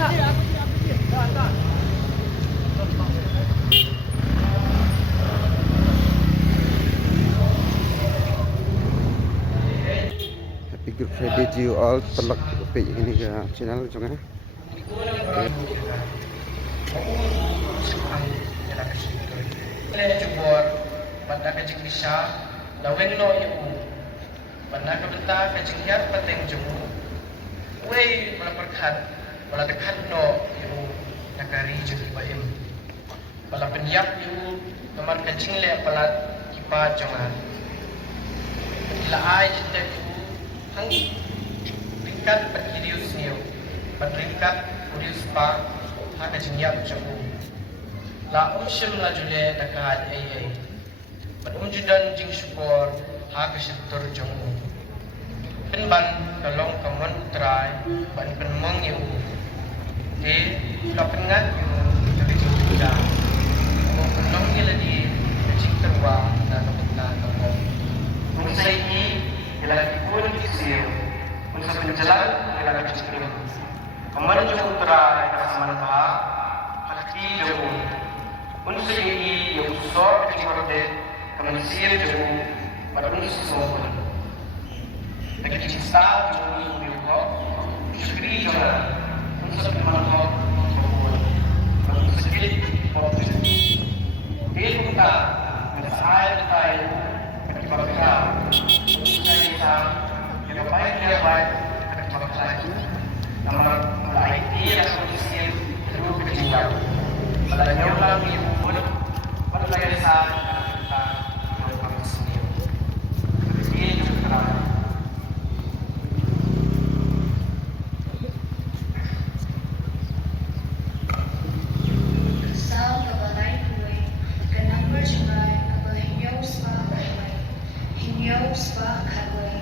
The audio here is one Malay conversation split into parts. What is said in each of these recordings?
Happy Good Friday to you all. Telak page ini ke channel jangan. Jubor pada kecing bisa laweng lo ibu pada kebenta kecing yar pateng jemu wei malah perkat malah tekan no ibu nakari jadi baim malah penyak ibu teman kecing le pelat kipa jangan bila ai jadi ibu hangi tingkat berkirius niu bertingkat kurius pa ha kecing yar jemu la umshim la jule dekat ai ban umjudan jing syukur ha kesyukur jong ban kalong kamon try ban penmong yu di la pengat yu dari jingja mo penong ila di jing terwa na kapita kamon kung sa ini ila ikun kisir kung sa penjalan ila kecil kamon jong try kasaman pa hakti jong unsur ini yang susah kecil kemanusiaan jauh pada unsur semua. Lagi cinta jauh yang kau syukri jauh unsur iman kau jauh sedikit kau sedikit. Dia kita ada saya kita ketika kita saya kita kita baik dia baik ketika saya nama mulai dia kondisi jauh kecil. Pada nyawa ibu pun pada lagi saya kita melakukan sendiri. Ini juga Sound of a light way, the numbers by of a hinyo spa highway, hinyo spa highway.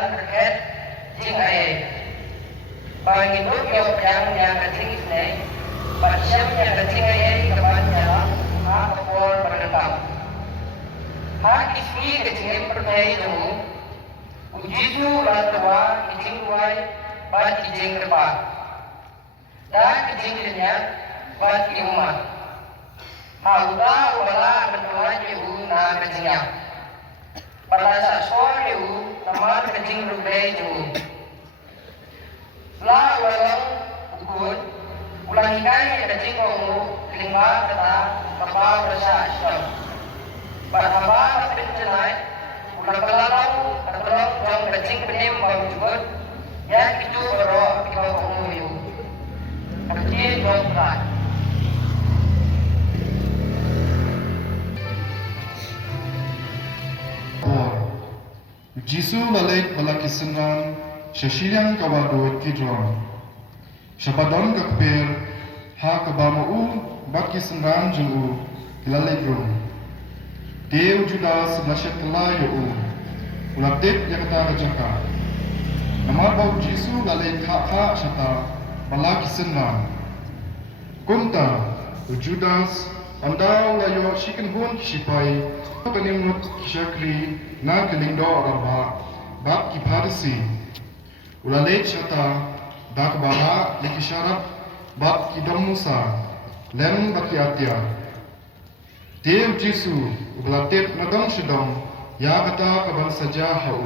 dan berkat jing ayat. Bagi hidup yang kecil ini, pasien yang kecil ayat kepanjang, hak kepol berdekam. Hak ismi kecil percaya jemu, ujitu latwa kecil kuai, bat kecil depan. Dan kecilnya bat umat. Hauda wala berdoa jemu na kecilnya. Pada saat sore nama kecil rubai jemu. La walang ukun, ulang ikai kecil kamu lima kata bapa berasa Islam. Bahwa penjenai ulang kelalau tertolong jong kecil penim bau jubut yang itu berdoa kau kamu yu. Kecil jong berat. Jisu lalek balakisenran Shashiliang kawadot kidron. Shabadon gakper ha kabamau bakisenran juu kilalekron. Deu Judas seblashet kelayu ulatip yang kata rajaka. Namar bau Jisu lalek ha shata balakisenran. Kunta Judas andau layo shikin hun kishipai kanimut kishakri na kelindo araba bab kiparisi. Ulalek shata dak bara likisharap bab kidam Musa lem bakiatia. Dev Jisu ulatip nadang shidam ya kata kaban saja hau.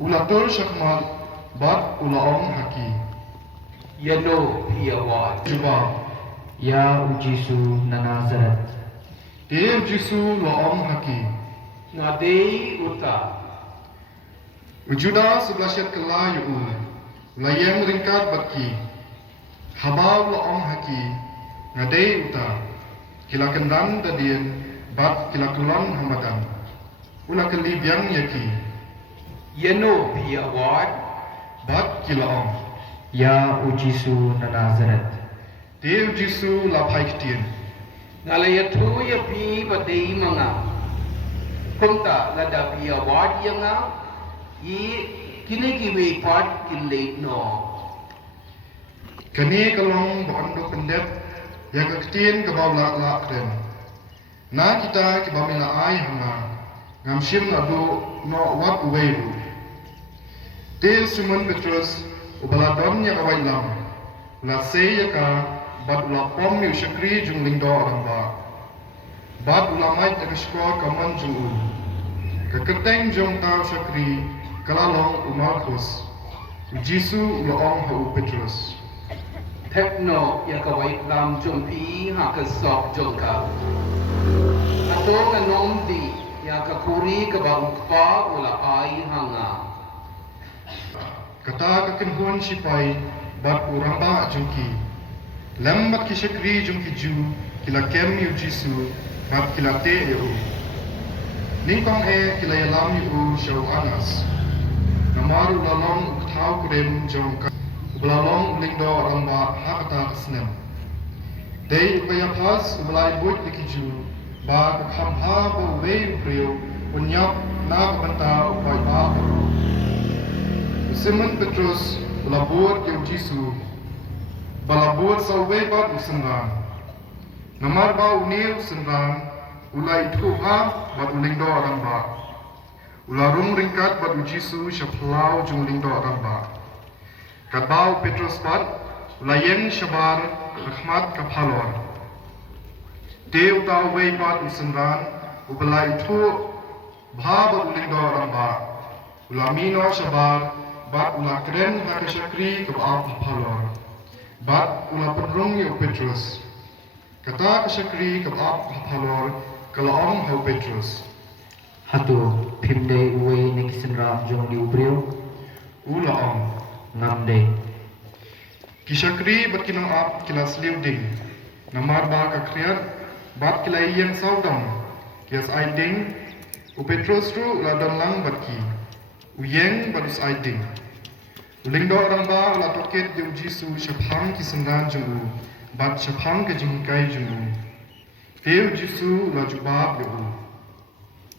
Ulatul shakmat bab ulaom haki. Yano Piyawad Juba Ya Ujisu na Nazaret Dev Jisu laom haki. Ngadei Uta Ujuda sebelasyat kelayu layang ringkat baki. Habau laom haki ngadei uta. Kila kendan dadien bat kila kelon hamadan. Ula kelibiang yaki Yano Piyawad bat kila om. Ya Ujisu na Nazaret Dev Jisu lapai ketien. Ngalayatu ya pi badei mga Kumta lada Piyawad ya nga I kinikiwi pat kilate no Kani kalong bondo pendep yang ketien kebau lak den. Na kita kibamila ai hanga ngamshim nadu no wat uweiru. Dev Simon Petrus ubaladon yang awai lam. La se ka bad ula pom yu shakri jung lingdo aramba. Bad ula mai takashko kaman jung. Keketeng jung tau shakri kalalong umarkus. Jisu ula om hau Petrus. Tekno ya kawai lam jumpi hakasok jongka Atong anom di ya kakuri kabangpa ula ai hanga Kata kekenhuan sipai bat uramba jungki. Lambat kishakri jungki ju kila kem yu Jisu bat kila te yu. Ningkong kila yalam yu syau anas. Namaru lalong uktau kurem jongka. Belalong lingdo ramba hakata kesnem. Dei upayapas ubelai buit likiju ba khamha bo wei priyo unyap na banta upai ba. Simon Petrus belabur yu Jisu balabur sawei ba usenran. Namar ba unir usenran ulai tuha ba ulingdo ramba. Ularung ringkat ba Jisu syaplau jung lingdo ramba. Kabau Petrus bat layeng shabar rahmat kaphalor. Dew tau wei bat usenran ubelai tu bhab ulindo ramba. Ulamino shabar bat ula kren hakashakri kabau kaphalor. Bat ula pedrung yu Petrus. Kata kashakri kabau kaphalor kalaom hau Petrus. Hatu pimde uwe nikisenram jong liubrio Ula om. ngamde Kishakri bat kinang ap kilas liuding. Namar ba kakriat bat kilai yang saudang. Kias aiding. U Petrus ru ladon lang bat ki. Uyeng badus aiding. Ulingdo orang ba la toket yu Jisu syabhang kisendan jungu. Bat syabhang ke jingkai jungu. Teu Jisu la jubab yu.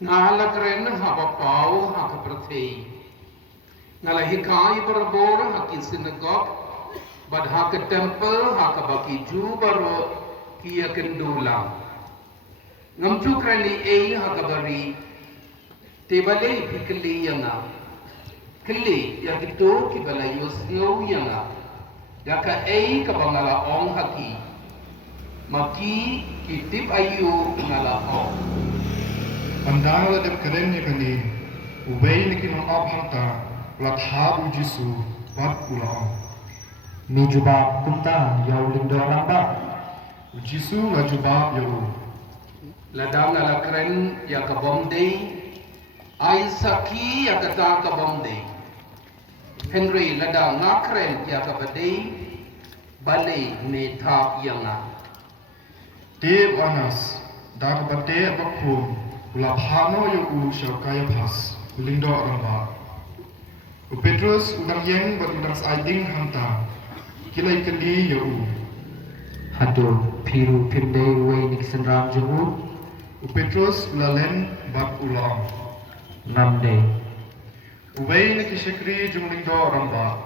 Nahalak ren hapa pau haka pratei Ngalahikai berbor haki sinagog, bad haka temple haka baki ju baro kia kendulang. Ngamcu krani haka bari, tebale pikeli yanga. Keli yang itu kibala yusnau yanga. Yaka kabangala ong haki. Maki kitip ayu ngala ong. Pandang la dem keren ya kani, ubay ni kinong abhanta, latha ujisu, bat ulang. Mi jubab kumta yau lindo lamba. Ujisu la jubab yau. Ladang ngala keren ya kabomdei, ay saki ya kata kabomdei. Henry ladang ngakren ya kabadei, balay ne tap yanga. Deb anas, dak bade bakum, ulabhano yau syakaya pas, ulindo ramba. Petrus udang yeng bat udang saiding hanta, kilai kendi yau. Hatu piru pimde uwe nikisenram jemu. Petrus ulalen bat ulang. Namde. Ubay nakisakri jumlindo ramba.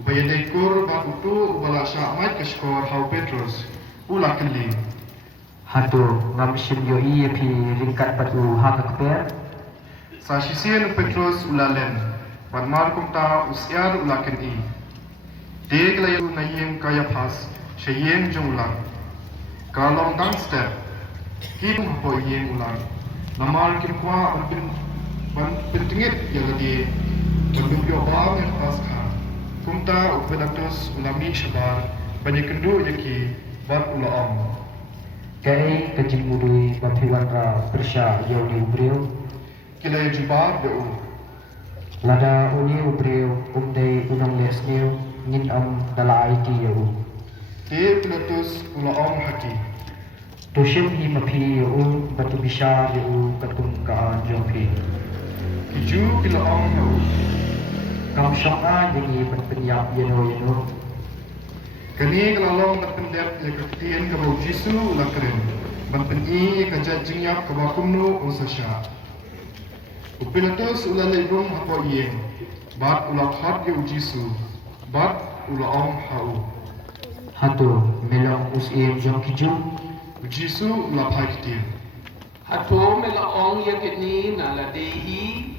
Ubay dekur bat utu ubala syamai keskor hau Petrus, ula kendi. Hatu ngam sim yo iya pi ringkat patu haka keper. Sa sisien Petrus ulalen, ban mar kumta usiar ulaken i. Deg layu nayeng kaya pas, syayeng jumlang. Kalong dang step, kim hapo yeng ulang. Namar kim kwa ban pentingit ya lagi, ban bimpi obang yang pas ka. Kumta upedatus ulami syabar, banyak kendu yaki ban ulaam. Kay kajing mudui bapiwan ra persya yau ni ubriu. Kilai jubab deu. Lada uni ubriu umdei unang lesniu ngin dala IT yau. Ke pilatus ulaam haki. Tusim hi mapi yau batu bisa yau katung kaan jompi. Kiju ulaam yau. Kam syang'a jadi penpenyap yano. Kani kalalong na pendep ya kaktian ka bau Jisu ulang keren. Ban peni ka jajingyap ka bakumno o sasya. Upilatus ulang leibong hapo iyeng. Bat ulang hat ya Jisu. Bat ulang hau. Hatu melong usim jom kiju. Jisu ulang pai kitian. Hato mela ong ya kini naladehi,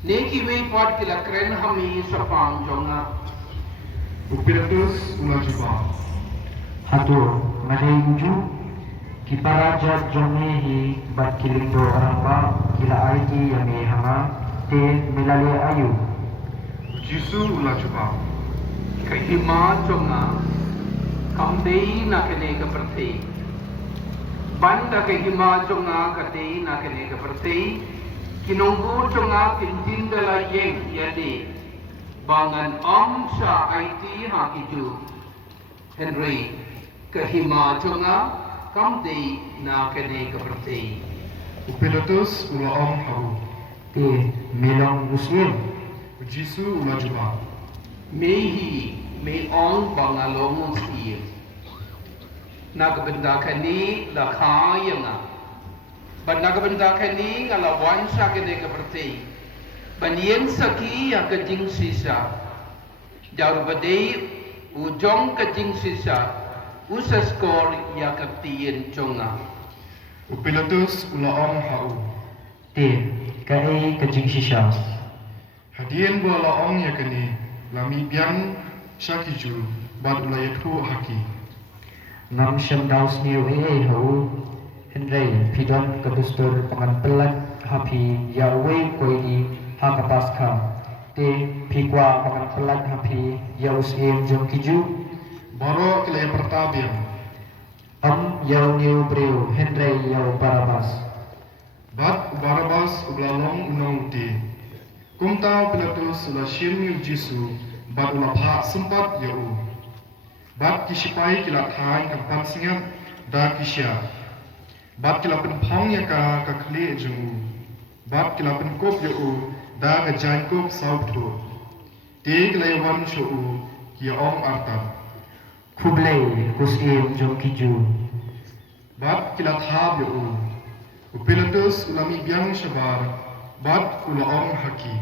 neki wei pat kila kren hami sapang jonga. Upilatus ulang jubah. Hatu madai uju kiparaja jomehi bat kilindo aramba kila aiti yame hama te melale ayu. Jisu ulang jubah. Kahima jonga, kamdei na kene ka perti. Banda kahima jonga kadei na kene ka perti. Kinunggu jonga kinjindala yeng yadi. Bangan sa IT hakiju. Henry kahima jonga kamdei na kene ka perti. Upilatus ulang hau. Te melong usim. Jisu ulang jubah. Mehi may ong bangalong siya. Nagbenda kani lakaya nga. Ban nagbenda kani nga lawan sa kini kaperti. Banyen saki ya kajing sisa. Jaru badai ujong kajing sisa. Usas kor ya kaptiyen chonga. Upilatus ulang hau. Te kai kajing sisa. Hadian bola ong ya kani. Lami biang syakiju bat ulayatu haki. Ngam syam daus niu hau Henry pidon kedustur pangan pelat hapi yawe koini haka paska. Te pikwa pangan pelat hapi yaus jom kiju. Baro kilai pertabian. Yau niu breu Henry yau Barabas. Bat Barabas ublalong unang uti. Kumta Pilatus ula shirmi Jisu bat ula pha sempat yau. Bat kisipai kila thai kampan singat da kisya. Bat kila penpong ya ka kli jungu. Bat kila penkop yau da ngajain kop saubtu. Te kila yawan shu kia ong artan. Kublai kusim jom kiju. Bat kila thab yau. Pilatus ulami biang syabar. Bat ula ong haki.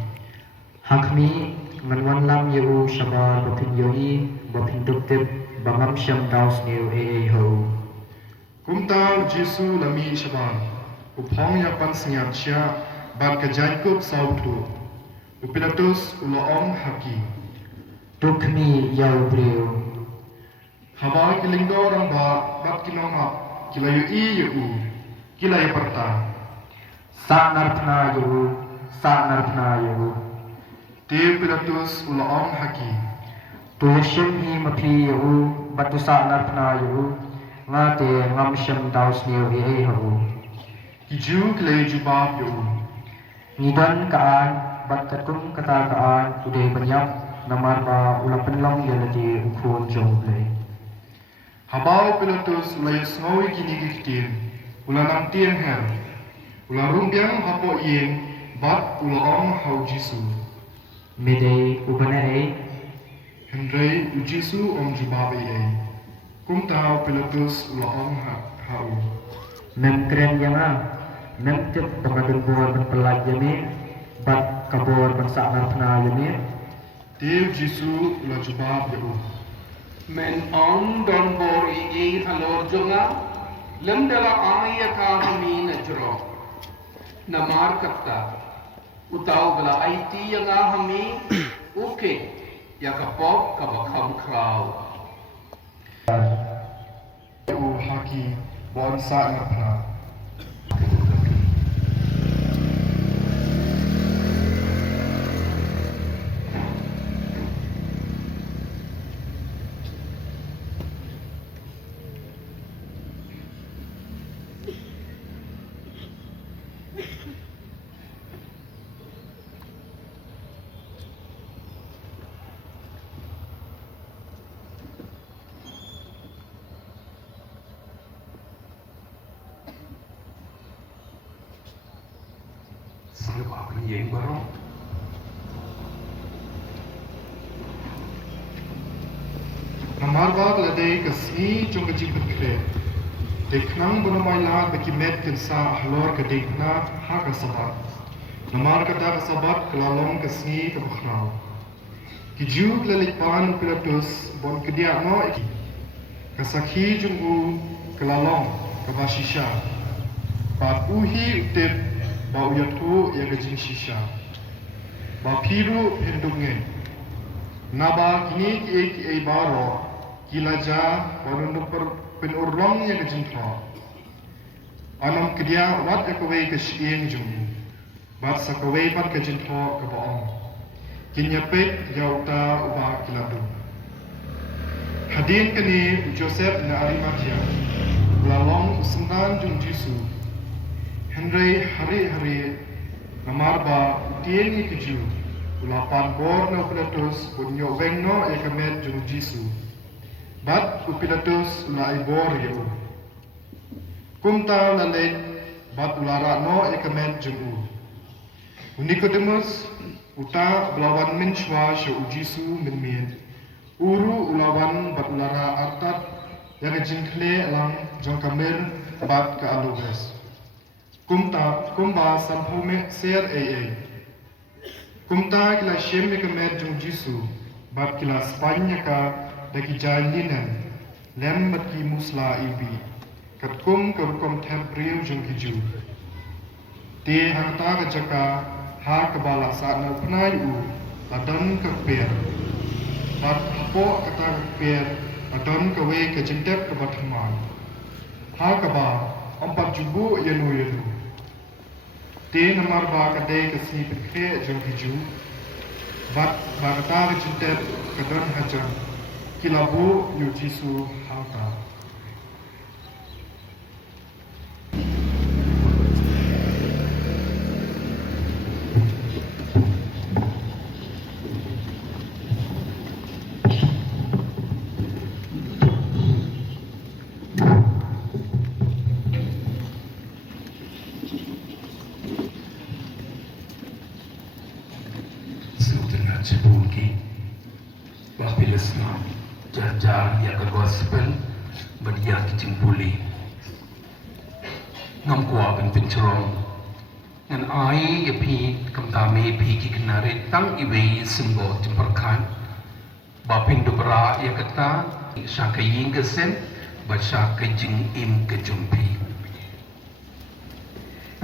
Hakmi ngan lam yu shabar bapin yoi bapin duktip bangam syam daus niu ho. Kumtal Jesu lami shaban. Upong yapan senyap cia bat kejaikup sautu. Upilatus uloong haki. Tukmi yau breu. Haba kilingdo orang ba bat kinongap kilayu i yu kilayu perta. Sa narpna yu. Te Pilatus uloong haki. Tuition hi mapi yu batu sa narpna yu nga te ngam syam daus niu ho. Kiju kilayu jubab yu. Nidan kaan bat katum kata kaan udai banyak namar ba ulang penlong yalati ukun jong play. Habau Pilatus ulayu sengawi kini kikitin. Ulanang tien her. Ulang rumbiang hapo ien bat uloong hau Jesu. Medei ubane Hendrai ujisu om jubab ei. Kumtau Pilatus uloong hau. mem keren yang mem tip pengadun bor berpelat jami bat kabor bangsa narpna jami Te Jesu ulah jubab yu. Men on don bor i halor jonga lem dala ayata kami na jro namar kapta utau gala IT yang hami oke ya kapop kabakam kraw Yu haki bon sa ngapna. Siapa yang baru? Namarwag ladai kasmi jong kajing kre. Deknang bunamai lag baki met kensa ahlor ke dekna ha kasabat. Namar kata kasabat kelalong kasmi ke bakhrau. Kiju kelalipan Pilatus bon kedia no iki. Kasakhi jungu kelalong kabashisha. Bat uhi utip ba uyatu ya kajing shisha. Ba piru hendunge. Naba kini ki baro kilaja baru penurong yang kejengkau. Anam kedia wat ekawai kesyeng jungu. Bat sakawai bat kejengkau kebaong. Kinyapet yauta ubah kiladu. Hadin kini Joseph na Arimathea. Lalong usendan jung Jesu. Henry hari-hari namarba utieni keju. Ulapan bor na Pilatus punyo wengno ekamet jung Jesu. Bat Pilatus ulai bor yau. Kumta lalet bat ulara no ekamet jung Nicodemus uta belawan menchwa sya Jesu menmien. Uru ulawan bat ulara artat yang jingkle lang jong kamir bat ke alugas. Kumba sampume ser ee. Kumta kila shem ekamet jung Jesu bat kila Spanya ka daki jalinan lem bat ki musla ibi. Kat kum karukom tempriu jung kiju. Te hakta kajaka ha kebala saat na penayu ladan keper. Bat hapo kata keper ladan kewe kejentep kebathaman. Ha keba empat jubu yanu. Te namar ba kadai kesni perkhe jung hiju. Bat ba kata kejentep kedan hajar. Kilabu yu Jesu halta. Cipungi Bapilisna Jajar ya ke gospel Badia kicing puli Ngam kuagan pencerong ngan ai ya pi kamdame pi ki kenare tang iwe simbo jemperkan bapin dobra ya kata syakayin kesen basya kejing im kejumpi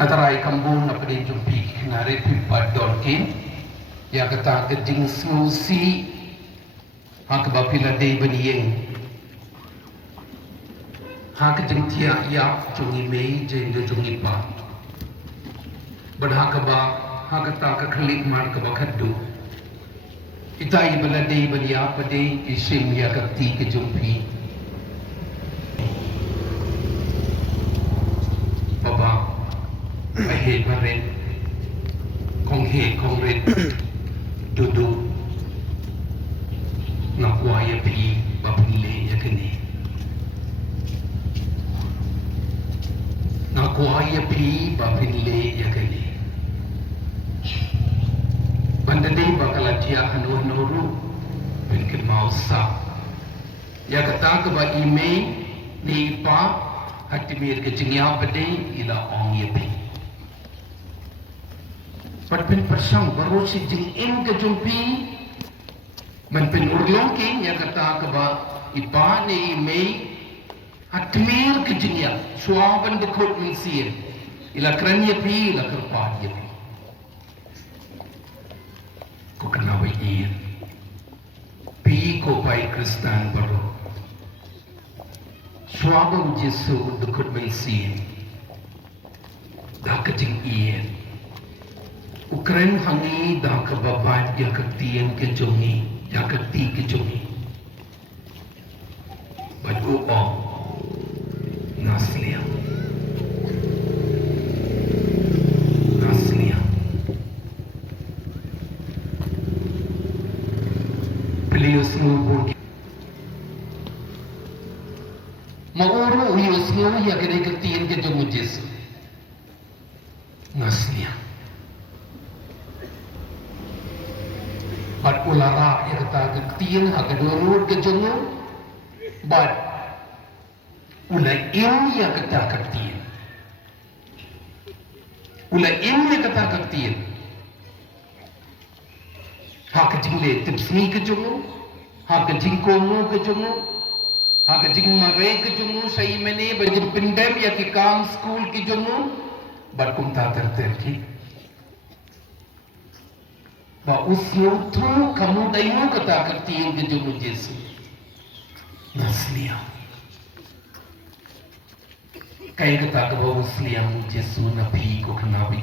atarai kambung na pede jumpi kenare pi padorkin ya kata kejing smusi hak bapila dei beniyeng hak kejing tia ya jungi mei jeng jungi pa berhak ba hak kata kekelik man ke bakadu itai belade belia pade isim ya kati kejumpi baba ahe paren kong he kong red dudu ngakwa ya pi babile ya kene ngakwa ya pi babile ya kene bandade bakal dia hanu nuru pinkin mausa ya kata ke ba ime ni pa hati mir ke jingya pade ila ong ye pi patpin persang baru si jing im ke jumpi man pin urlong king ya kata ke ba ipa ni ime hati mir ke jingya suaban dekut mensir ila kran ye pi ila kerpa ye pi ko kena iin pi ko pai Kristen baru suabang Yesu dekut mensin dah kejing iin ukren hangi dah kebabat ya ketien kejongi ya keti kejongi baju ong nasliam beliau semua mauru beliau semua ya kena ketiin ke jemu Yesus ngasnya bat ulara ya kata ketiin hak kedua urut ke jemu bat ulai ini ya kata ketiin ulai ini ya kata ketiin hak kejing le tipsni kejungu hak kejing komu kejungu hak kejing mare kejungu sai mene bajir pindam ya ki kam school kejungu bar kum ta terki ba usyo tu kamu dayu kata kerti kejungu Yesu nasliya kai kata ke ba usliya Yesu nabi ko kena bi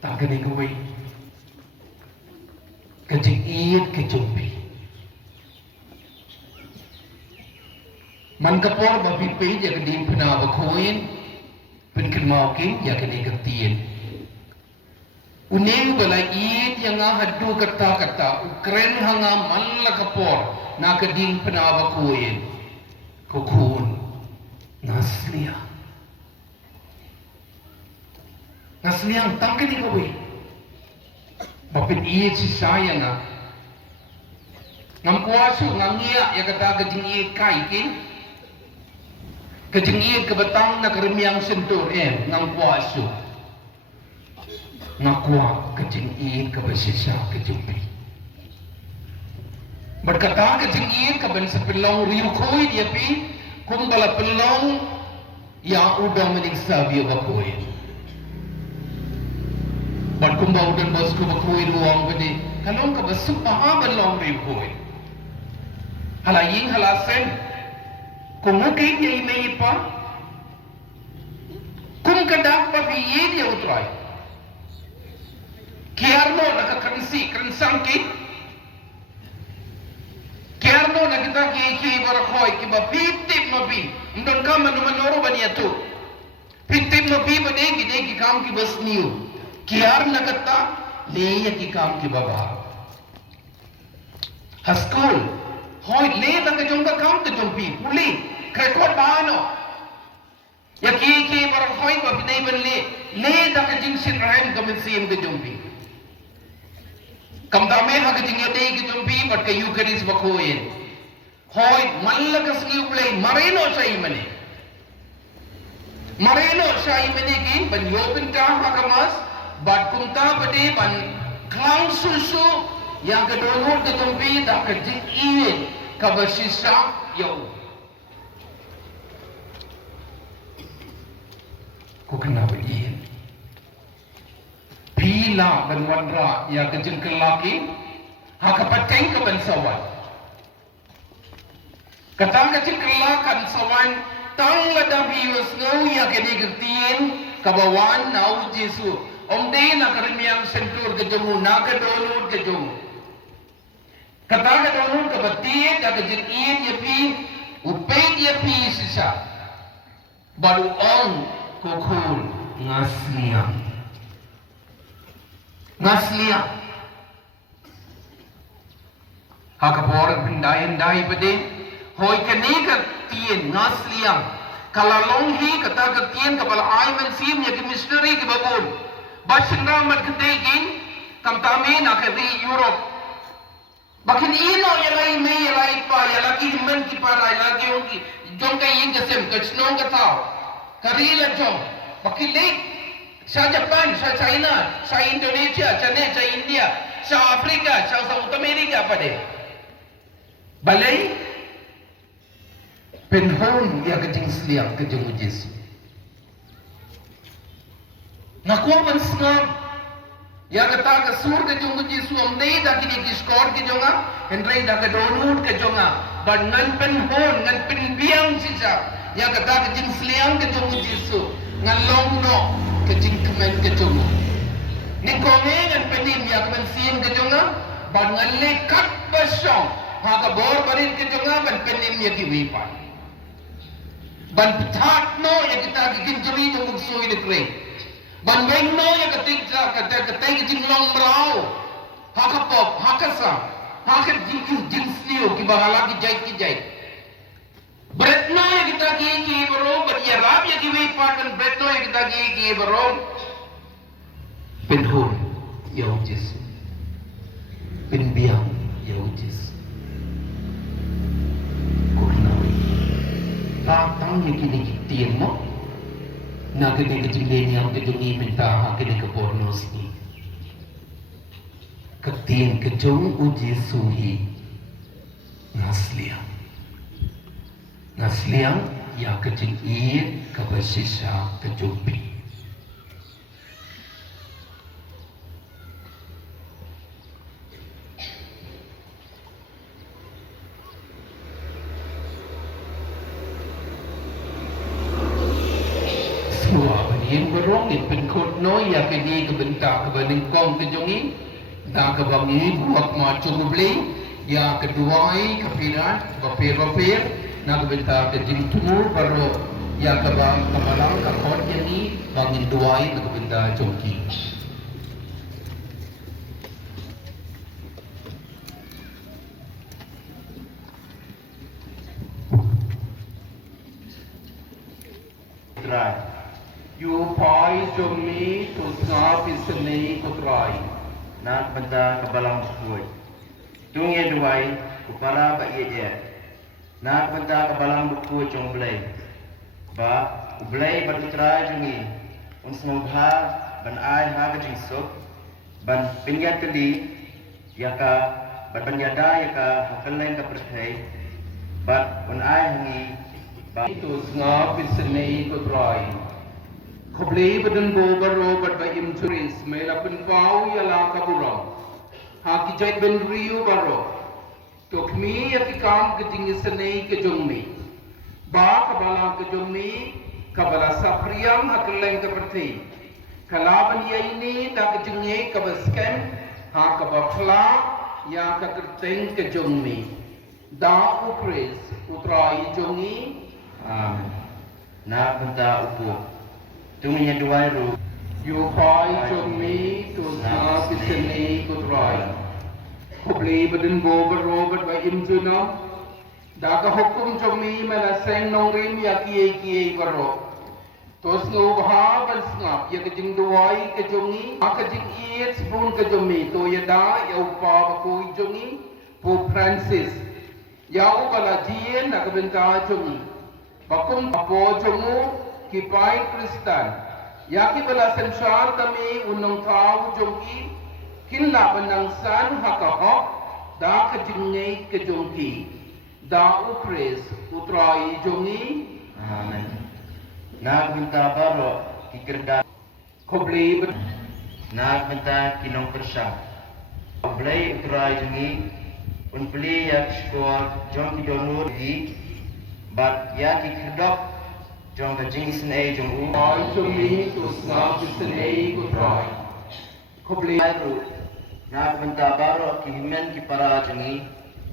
tak kena kuwi kejing iit kejumpi man kapor ba pipi ya kedim pena ba koin pen mau kin ya kena ketien uning bala iit yang hadu kata ukren hanga malla kapor na kedim pena ba koin kokun nasliya nasliang tangke di kowe bapin iit si saya na ngam kuasu ngangia ya kata kejing iit kai kin kejing iit kebatang na keremiang sentur ngam kuasu ngakua kejing iit kebesisa kejumpi berkata kejing iit keben sepelong riu koi dia pi kum bala pelong yang udah meniksa biar bakoi bat kumbau dan bosku bakoi ruang bede kalong ka basuk pa balong ri koi halaying halasen kung okay niya imay pa kung kadak pa biye dia utray kiarno nakakansi kransangkit kiarno nakita ki barakhoy ki ba pitip mabi ndon ka manoro baniya tu pitip mabi bade ki kam ki bas niyo kiar nakata leya ki kam ki baba haskul hoy le ta ka jongka kam ka jompi puli krekot bano ya ki barang hoy ba binay ban le ta ka jing sin rahim ka mensim ka jompi kam dame ha ka jing yate ka jompi bat ka yukaris ba koyen hoy malla ka singi play marino sai mane Marino siya imeniki ban yobin ka hakamas bat kumta pade ban klang susu yang kedonor ketumpi dak kejik iin kabasisa yau. Ko kena begini. Bila ban wadra ya kejeng kelaki hakapateng ke ban sawan. Katang kejeng kelakan sawan tang lada bius ngau ya kene kertien kabawan nau Jesu. Om de na karimiang sentur kejemu na kedonor kejemu. Katang kedonor kebatien da kejeng iin ya pi upay ya pi sisa. Baru on kokul ngasliang. Ngasliang. Hakaporan pindayan-dahi pade. Hoy kani ka tien ngasliang. Kalalong hi kata ka tien kapala ay man sim ya ki mystery ki babon. Basin ramat ketegin kamtami na kari Europe. Bakin ino yalai me yalai pa yalaki himan ki para yalaki onki jong kay yin kasem kachnong katao. Karila jom. Bakin lek sa Japan, sa China, sa Indonesia, sa India, sa Afrika, sa South America pade. Balay penhon ya kejeng seliang kejeng Yesus. Nakuha man sengam ya kata ke sur kejeng Yesus amdei dah kini kiskor kejonga, hendrai dah kedonut kejonga, bangan penhon ngan penbiang sisa ya kata kejeng seliang kejeng Yesus ngan longno kejeng kemen kejonga. Nikome ngan penim ya kemen sim kejonga, bangan lekat basong haka bor barin kejonga ban penim ya kiwipan. Ban petat no ya kita bikin jeri jong mugsui de kring. Ban weng no ya ketika kata jing long merau. Haka pop, haka sa. Haka jing sliu ki bahala ki jai. Bret no ya kita ki baro ban ya rab ya kiwipan ban bret no ya kita ki baro. Penhun ya Yesus. Penbiang ya Yesus. Tang yang kini kitien mo, na kini kejengin yang kejungi minta ha kini kebornos ni. Ketien kejung uji suhi ngasliang ya kejengin kabasisa kejumpi. Yang berongin penkot no ya kini kebentak kebaning kong kejongi dah kebangi buat macam beli ya kedua kepiran bapir nak kebentak kejing tumur baru ya kebang kemalang kakot yang ni bangin dua nak kebentak jongki. Try. You poi jomi to snap is the name of Rai. Nak benda kebalang bukuy. Tungye duai kupara ba iye je. Nak benda kebalang bukuy jong blay. Ba blay berutrai jungi. Unsmubha ban ai ha gajing sup. Ban pinyat tadi yaka ban penyada yaka hakaleng ka perthai. Bat un ai hangi ba To snap is the name of Rai. Koblei badan bobar robat ba insurance may lapin pau yala kaburang. Haki jait ben riu baro. Tokmi ya kikam kejing sanay kejongmi. Ba kabala kejongmi kabala sapriyang hakaleng kaperti. Kalaban ya ini da kejengye kabaskem ha kabakla ya kakerteng kejongmi. Da upres utrai jongi. Amen. Nak benda upu. Tungye duai ru. You fight on me to snap is the name of Rai. Koblei badan bobar robat ba imjuna. Daga hukum jomi mala seng nong rim ya kiye baro. Tos no baha ban snap ya kejing duai kejongi. Akajing iet spoon kejomi to ya da ya upa ba koi jongi. Pope Francis. Ya upala jien na kabenta jongi. Bakum apo jongu kipai Kristan. Yaki bala sensar kami unang tau jongki kinla banang san hakahok da kajingay kajongki da upres utrai jongi Amen. Nagbenta baro kikirda koblei nagbenta kinong persang. Ublay utray jungi unpli yak skor jong kidonur di bat yak kikirdok jong kajing sinay jong u. Ai jongi to sa bisanay utrai koblei Baru nagbenta baro kihimen kipara jungi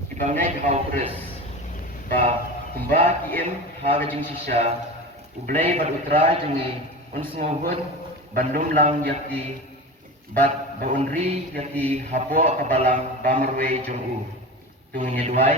kibangnay kau pres ba kumba kiem hagajing sisya ublay bat utray jungi unsngohon bandum lang yati bat baunri yati hapo kabalang bamarwe jong u. Tungnya duai